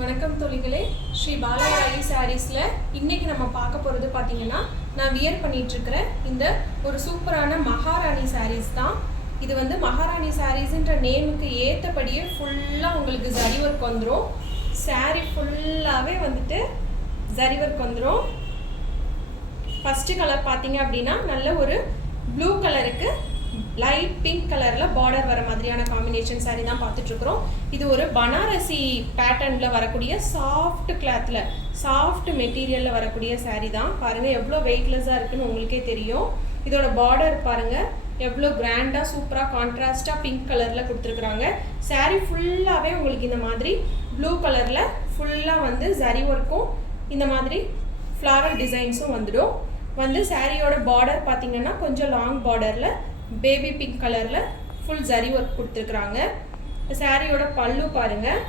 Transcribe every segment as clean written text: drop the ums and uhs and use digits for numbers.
வணக்கம் தோழிகளே, ஸ்ரீ பாலாயாலி சாரீஸில் இன்றைக்கி நம்ம பார்க்க போகிறது பார்த்தீங்கன்னா, நான் வியர் பண்ணிகிட்ருக்கிற இந்த ஒரு சூப்பரான மகாராணி சாரீஸ் தான். இது வந்து மகாராணி சாரீஸுன்ற நேமுக்கு ஏற்றபடியே ஃபுல்லாக உங்களுக்கு ஜரி ஒர்க் வந்துடும். சாரீ ஃபுல்லாகவே வந்துட்டு ஜரி ஒர்க் வந்துடும். ஃபஸ்ட்டு கலர் பார்த்தீங்க அப்படின்னா நல்ல ஒரு ப்ளூ கலருக்கு லைட் பிங்க் கலரில் பார்டர் வர மாதிரியான காம்பினேஷன் சாரீ தான் பார்த்துட்ருக்குறோம். இது ஒரு பனாரசி பேட்டர்னில் வரக்கூடிய சாஃப்ட் கிளாத்தில் சாஃப்ட் மெட்டீரியலில் வரக்கூடிய சாரீ தான். பாருங்கள் எவ்வளோ வெயிட்லெஸ்ஸாக இருக்குன்னு உங்களுக்கே தெரியும். இதோட பார்டர் பாருங்கள் எவ்வளோ கிராண்டாக சூப்பராக கான்ட்ராஸ்டாக பிங்க் கலரில் கொடுத்துருக்குறாங்க. சாரீ ஃபுல்லாகவே உங்களுக்கு இந்த மாதிரி ப்ளூ கலரில் ஃபுல்லாக வந்து ஜரி ஒர்க்கும் இந்த மாதிரி ஃப்ளாரல் டிசைன்ஸும் வந்துடும். வந்து சாரியோட பார்டர் பார்த்திங்கன்னா கொஞ்சம் லாங் பார்டரில் பேபி பிங்க் கலரில் ஃபுல் ஜரி ஒர்க் கொடுத்துருக்குறாங்க. சாரியோட பல்லு பாருங்கள்.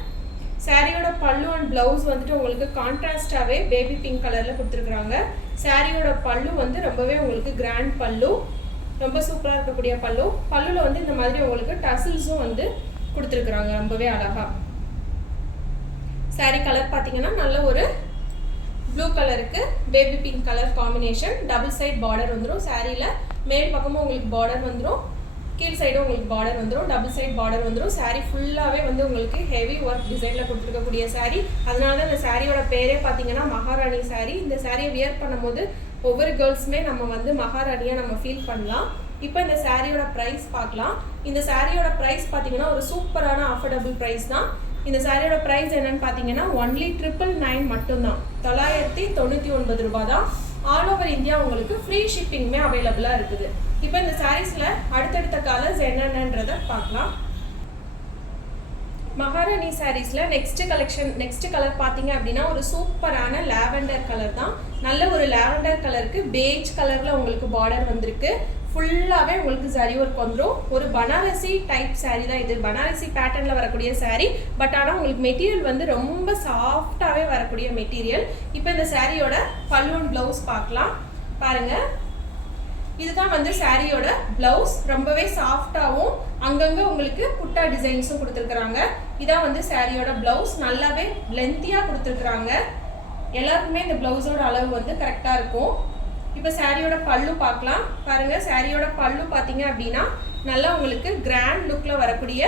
சாரியோட பல்லு அண்ட் ப்ளவுஸ் வந்துட்டு உங்களுக்கு கான்ட்ராஸ்டாகவே பேபி பிங்க் கலரில் கொடுத்துருக்குறாங்க. சாரியோட பல்லு வந்து ரொம்பவே உங்களுக்கு கிராண்ட் பல்லு, ரொம்ப சூப்பராக இருக்கக்கூடிய பல்லு. பல்லுவில் வந்து இந்த மாதிரி உங்களுக்கு டசில்ஸும் வந்து கொடுத்துருக்குறாங்க ரொம்பவே அழகாக. சாரி கலர் பார்த்தீங்கன்னா நல்ல ஒரு ப்ளூ கலருக்கு baby pink colour combination. Double side border வந்துடும். சாரியில் மேல் பக்கமும் உங்களுக்கு பார்டர் வந்துடும், கீழ் சைடும் உங்களுக்கு பார்டர் வந்துடும், டபுள் சைட் பார்டர் வந்துடும். சாரீ ஃபுல்லாகவே வந்து உங்களுக்கு ஹெவி ஒர்க் டிசைனில் கொடுத்துருக்கக்கூடிய சாரீ. அதனால தான் இந்த சாரியோட பேரே பார்த்தீங்கன்னா மகாராணி சாரீ. இந்த சாரியை வியர் பண்ணும்போது ஒவ்வொரு கேர்ள்ஸுமே நம்ம வந்து மகாராணியாக நம்ம ஃபீல் பண்ணலாம். இப்போ இந்த சாரியோட ப்ரைஸ் பார்க்கலாம். இந்த சாரியோட ப்ரைஸ் பார்த்தீங்கன்னா ஒரு சூப்பரான அஃபோர்டபுள் ப்ரைஸ் தான். இந்த சாரியோட ப்ரைஸ் என்னன்னு பார்த்தீங்கன்னா ஒன்லி 999 மட்டும்தான். 999 ரூபா தான். ஆல் ஓவர் இந்தியா உங்களுக்கு ஃப்ரீ ஷிப்பிங்குமே அவைலபிளாக இருக்குது. இப்போ இந்த சாரீஸில் அடுத்தடுத்த கலர்ஸ் என்னென்னன்றதை பார்க்கலாம். மகாராணி சாரீஸில் நெக்ஸ்ட் கலர் பார்த்தீங்க அப்படின்னா ஒரு சூப்பரான லாவெண்டர் கலர் தான். நல்ல ஒரு லாவெண்டர் கலருக்கு பேஜ் கலரில் உங்களுக்கு பார்டர் வந்திருக்கு. ஃபுல்லாகவே உங்களுக்கு ஜரி ஒர்க் வந்துடும். ஒரு பனாரசி டைப் சாரீ தான் இது. பனாரசி பேட்டர்னில் வரக்கூடிய சாரீ. பட் ஆனால் உங்களுக்கு மெட்டீரியல் வந்து ரொம்ப சாஃப்டாகவே வரக்கூடிய மெட்டீரியல். இப்போ இந்த சாரியோட பல்லு அண்ட் ப்ளவுஸ் பார்க்கலாம். பாருங்கள், இதுதான் வந்து சாரியோட ப்ளவுஸ். ரொம்பவே சாஃப்டாகவும் அங்கங்கே உங்களுக்கு புட்டா டிசைன்ஸும் கொடுத்துருக்குறாங்க. இதான் வந்து சாரியோட ப்ளவுஸ். நல்லாவே லென்த்தியாக கொடுத்துருக்குறாங்க. எல்லாருக்குமே இந்த ப்ளவுஸோட அளவு வந்து கரெக்டாக இருக்கும். இப்போ சாரியோட பல்லு பார்க்கலாம். பாருங்கள், சாரியோட பல்லு பார்த்தீங்க அப்படின்னா நல்லா உங்களுக்கு கிராண்ட் லுக்கில் வரக்கூடிய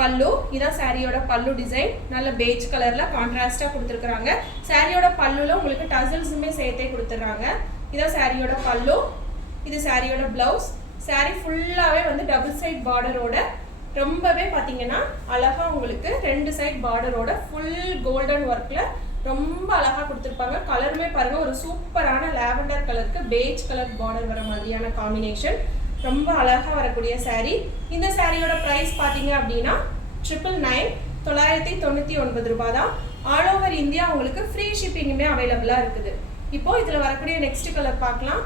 பல்லு. இதான் சாரியோட பல்லு டிசைன். நல்ல பேஜ் கலரில் கான்ட்ராஸ்டாக கொடுத்துருக்குறாங்க. சாரியோட பல்லுல உங்களுக்கு டசல்ஸுமே சேர்த்தே கொடுத்துட்றாங்க. இதான் சாரியோட பல்லு. இது சாரியோட ப்ளவுஸ். சாரி ஃபுல்லாகவே வந்து டபுள் சைட் பார்டரோட ரொம்பவே பார்த்தீங்கன்னா அழகாக உங்களுக்கு 2 சைட் பார்டரோட ஃபுல் கோல்டன் ஒர்க்கில் ரொம்ப அழகாக கொடுத்துருப்பாங்க. கலருமே பாருங்கள் ஒரு சூப்பரான லாவெண்டர் கலருக்கு பேஜ் கலர் பார்டர் வர மாதிரியான காம்பினேஷன். ரொம்ப அழகாக வரக்கூடிய சாரீ. இந்த சாரியோட ப்ரைஸ் பார்த்தீங்க அப்படின்னா 999 ரூபா தான். ஆல் ஓவர் இந்தியா உங்களுக்கு ஃப்ரீ ஷிப்பிங்குமே அவைலபிளாக இருக்குது. இப்போது இதில் வரக்கூடிய நெக்ஸ்ட் கலர் பார்க்கலாம்.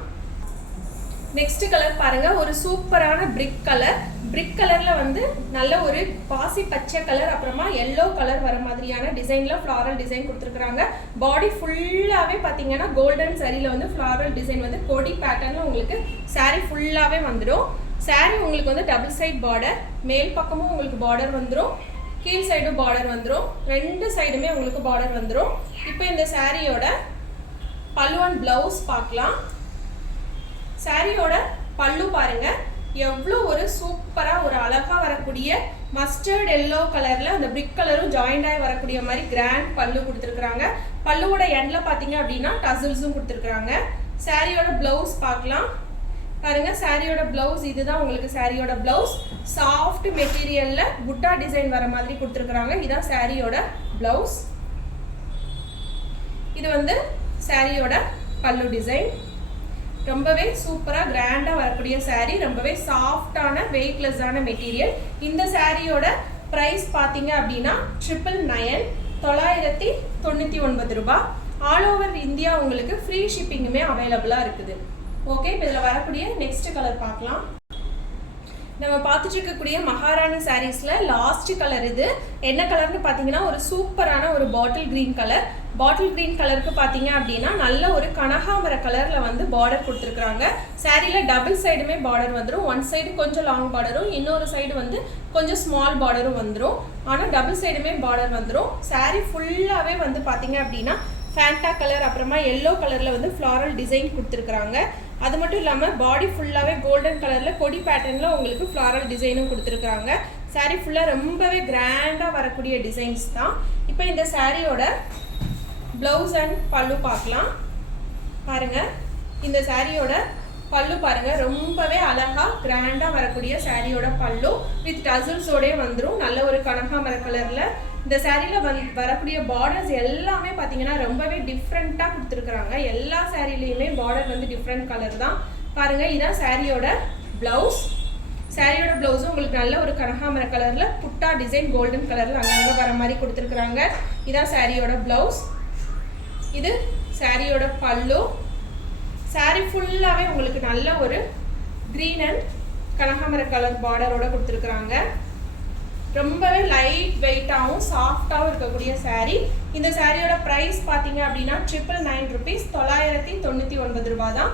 நெக்ஸ்ட் கலர் பாருங்க, ஒரு சூப்பரான பிரிக் கலர். பிரிக் கலர்ல வந்து நல்ல ஒரு பாசி பச்சை கலர், அப்புறமா எல்லோ கலர் வர மாதிரியான டிசைன்ல ஃப்ளாரல் டிசைன் கொடுத்துருக்காங்க. பாடி ஃபுல்லாவே பாத்தீங்கன்னா கோல்டன் சாரியில வந்து ஃப்ளாரல் டிசைன் வந்து கொடி பேட்டர்ன்ல உங்களுக்கு சாரி ஃபுல்லாவே வந்துடும். சாரி உங்களுக்கு வந்து டபுள் சைட் பார்டர், மேல் பக்கமும் உங்களுக்கு பார்டர் வந்துடும், கீழ் சைடும் பார்டர் வந்துடும், 2 சைடுமே உங்களுக்கு பார்டர் வந்துடும். இப்போ இந்த சாரியோட பல்லு அண்ட் பிளவுஸ் பார்க்கலாம். சாரியோட பல்லு பாருங்க எவ்வளோ ஒரு சூப்பராக ஒரு அழகாக வரக்கூடிய மஸ்டர்ட் எல்லோ கலரில் அந்த பிரிக் கலரும் ஜாயிண்ட் ஆகி வரக்கூடிய மாதிரி கிராண்ட் பல்லு கொடுத்துருக்குறாங்க. பல்லுவோட எண்டில் பார்த்தீங்க அப்படின்னா டசில்ஸும் கொடுத்துருக்குறாங்க. சாரியோட ப்ளவுஸ் பார்க்கலாம். பாருங்க, சாரியோட ப்ளவுஸ் இதுதான் உங்களுக்கு சாரியோட ப்ளவுஸ். சாஃப்ட் மெட்டீரியலில் புட்டா டிசைன் வர மாதிரி கொடுத்துருக்குறாங்க. இதுதான் சாரியோட ப்ளவுஸ். இது வந்து சாரியோட பல்லு டிசைன். ரொம்பவே சூப்பராக கிராண்டாக வரக்கூடிய சாரீ. ரொம்பவே சாஃப்டான வெயிட்லெஸ்ஸான மெட்டீரியல். இந்த சாரியோட ப்ரைஸ் பார்த்தீங்க அப்படின்னா 999 ரூபா. ஆல் ஓவர் இந்தியா உங்களுக்கு ஃப்ரீ ஷிப்பிங்குமே அவைலபிளாக இருக்குது. ஓகே, இப்போ இதில் வரக்கூடிய நெக்ஸ்ட் கலர் பார்க்கலாம். நம்ம பார்த்துட்டு இருக்கக்கூடிய மகாராணி சாரீஸ்ல லாஸ்ட் கலர் இது. என்ன கலர்னு பார்த்தீங்கன்னா ஒரு சூப்பரான ஒரு bottle green colour. Bottle green கலருக்கு பார்த்தீங்க அப்படின்னா நல்ல ஒரு கனகாமர கலர்ல வந்து பார்டர் கொடுத்துருக்காங்க. சாரியில டபுள் சைடுமே பார்டர் வந்துடும். ஒன் சைடு கொஞ்சம் லாங் பார்டரும், இன்னொரு சைடு வந்து கொஞ்சம் ஸ்மால் பார்டரும் வந்துடும். ஆனால் டபுள் சைடுமே பார்டர் வந்துடும். சாரி ஃபுல்லாகவே வந்து பார்த்தீங்க அப்படின்னா ஃபேண்டா கலர், அப்புறமா எல்லோ கலரில் வந்து ஃப்ளாரல் டிசைன் கொடுத்துருக்குறாங்க. அது மட்டும் இல்லாமல் பாடி ஃபுல்லாகவே கோல்டன் கலரில் கொடி பேட்டர்னில் உங்களுக்கு ஃப்ளாரல் டிசைனும் கொடுத்துருக்குறாங்க. சாரீ ஃபுல்லாக ரொம்பவே கிராண்டாக வரக்கூடிய டிசைன்ஸ் தான். இப்போ இந்த சாரியோட ப்ளவுஸ் அண்ட் பல்லு பார்க்கலாம். பாருங்கள், இந்த சாரியோட பல்லு பாருங்கள், ரொம்பவே அழகாக கிராண்டாக வரக்கூடிய சாரியோட பல்லு வித் டசல்ஸோடே வந்துடும். நல்ல ஒரு கனகாமர கலரில் இந்த சாரியில் வரக்கூடிய பார்டர்ஸ் எல்லாமே பார்த்தீங்கன்னா ரொம்பவே டிஃப்ரெண்ட்டாக கொடுத்துருக்குறாங்க. எல்லா சாரிலையுமே பார்டர் வந்து டிஃப்ரெண்ட் கலர் தான். பாருங்கள், இதான் சாரியோட ப்ளவுஸ். சாரியோட ப்ளவுஸும் உங்களுக்கு நல்ல ஒரு கனகாமர கலரில் புட்டா டிசைன் கோல்டன் கலரில் அங்கங்கே வர மாதிரி கொடுத்துருக்குறாங்க. இதான் சாரியோட ப்ளவுஸ். இது சாரியோட பல்லு. சாரி ஃபுல்லாகவே உங்களுக்கு நல்ல ஒரு க்ரீன் அண்ட் கனகாமர கலர் பார்டரோட கொடுத்துருக்குறாங்க. ரொம்பவே லைட் வெயிட்டாகவும் சாஃப்டாகவும் இருக்கக்கூடிய சாரீ. இந்த சாரியோட ப்ரைஸ் பார்த்தீங்க அப்படின்னா 999 rupees, 999 ரூபா தான்.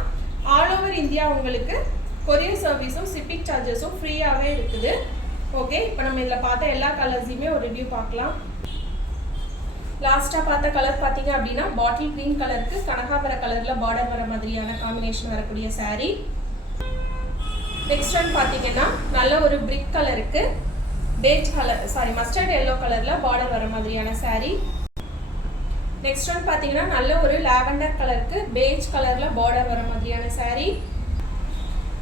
ஆல் ஓவர் இந்தியா உங்களுக்கு கொரியர் சர்வீஸும் ஷிப்பிங் சார்ஜஸும் ஃப்ரீயாகவே இருக்குது. ஓகே, இப்போ நம்ம இதில் பார்த்த எல்லா கலர்ஸையுமே ஒரு ரிவ்யூ பார்க்கலாம். லாஸ்ட்டாக பார்த்த கலர் பார்த்தீங்க அப்படின்னா பாட்டில் க்ரீன் கலருக்கு கனகாபர கலரில் பார்டர் வர மாதிரியான காம்பினேஷன் வரக்கூடிய சாரீ. நெக்ஸ்ட் ஒன் பார்த்தீங்கன்னா நல்ல ஒரு பிரிக் கலருக்கு மஸ்டர்ட் எல்லோ கலரில் பார்டர் வர மாதிரியான சாரீ. நெக்ஸ்ட் ஒன் பார்த்தீங்கன்னா நல்ல ஒரு லாவெண்டர் கலருக்கு பேஜ் கலரில் பார்டர் வர மாதிரியான sari.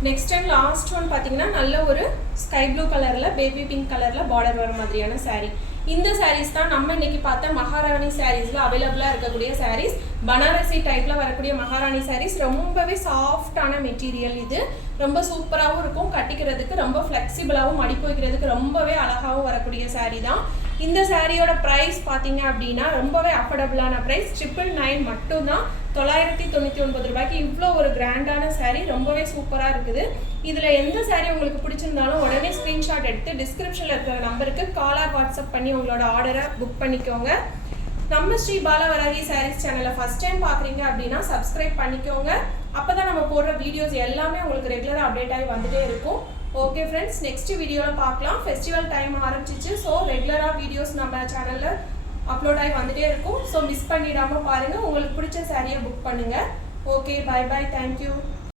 Next and last one பார்த்தீங்கன்னா நல்ல ஒரு ஸ்கை ப்ளூ கலரில் பேபி பிங்க் கலரில் பார்டர் வர மாதிரியான சாரீ. இந்த சாரீஸ் தான் நம்ம இன்னைக்கு பார்த்த மகாராணி சாரீஸில் அவைலபிளாக இருக்கக்கூடிய சாரீஸ். பனாரசி டைப்பில் வரக்கூடிய மகாராணி சாரீஸ் ரொம்பவே சாஃப்டான மெட்டீரியல். இது ரொம்ப சூப்பராகவும் இருக்கும், கட்டிக்கிறதுக்கு ரொம்ப ஃப்ளெக்சிபிளாகவும் மடிப்பு வைக்கிறதுக்கு ரொம்பவே அழகாகவும் வரக்கூடிய சாரீ தான். இந்த சாரியோட ப்ரைஸ் பார்த்தீங்க அப்படின்னா ரொம்பவே அஃபோர்டபுளான ப்ரைஸ் 999 மட்டும்தான். 999 ரூபாய்க்கு இவ்வளோ ஒரு கிராண்டான சாரீ ரொம்பவே சூப்பராக இருக்குது. இதில் எந்த சாரீ உங்களுக்கு பிடிச்சிருந்தாலும் உடனே ஸ்க்ரீன்ஷாட் எடுத்து டிஸ்கிரிப்ஷனில் இருக்கிற நம்பருக்கு கால் ஆர் வாட்ஸ்அப் பண்ணி உங்களோட ஆர்டரை புக் பண்ணிக்கோங்க. நம்ம ஸ்ரீ பாலவராகி சாரீஸ் சேனலை ஃபஸ்ட் டைம் பார்க்குறீங்க அப்படின்னா சப்ஸ்கிரைப் பண்ணிக்கோங்க. அப்போ தான் நம்ம போடுற வீடியோஸ் எல்லாமே உங்களுக்கு ரெகுலராக அப்டேட் ஆகி வந்துகிட்டே இருக்கும். ஓகே ஃப்ரெண்ட்ஸ், நெக்ஸ்ட் வீடியோவில் பார்க்கலாம். ஃபெஸ்டிவல் டைம் ஆரம்பிச்சிச்சு. ஸோ ரெகுலராக வீடியோஸ் நம்ம சேனலில் அப்லோட் ஆகி வந்துகிட்டே இருக்கும். ஸோ மிஸ் பண்ணிடாமல் பாருங்கள். உங்களுக்கு பிடிச்ச சாரியை புக் பண்ணுங்கள். Okay, bye bye, thank you.